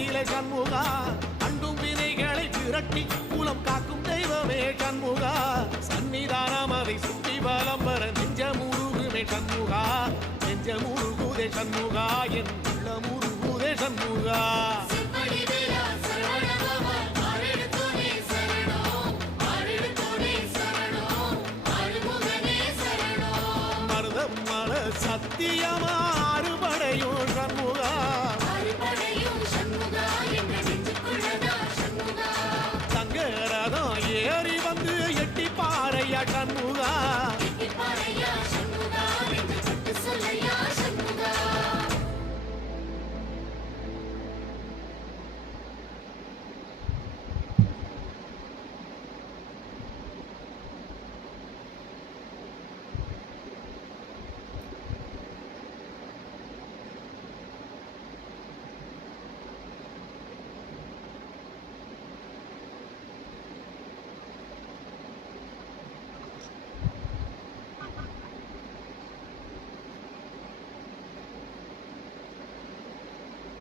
நெஞ்சிலே சண்முகா அண்டும் வினைகளை விரட்டி குலம் காக்கும் தெய்வமே சண்முகா சன்னிதானம் அதை சுற்றி பலம் வர நெஞ்ச முருகுமே சண்முகா நெஞ்ச முருகுதே சண்முகா என் உள்ள முருகுதே சண்முகா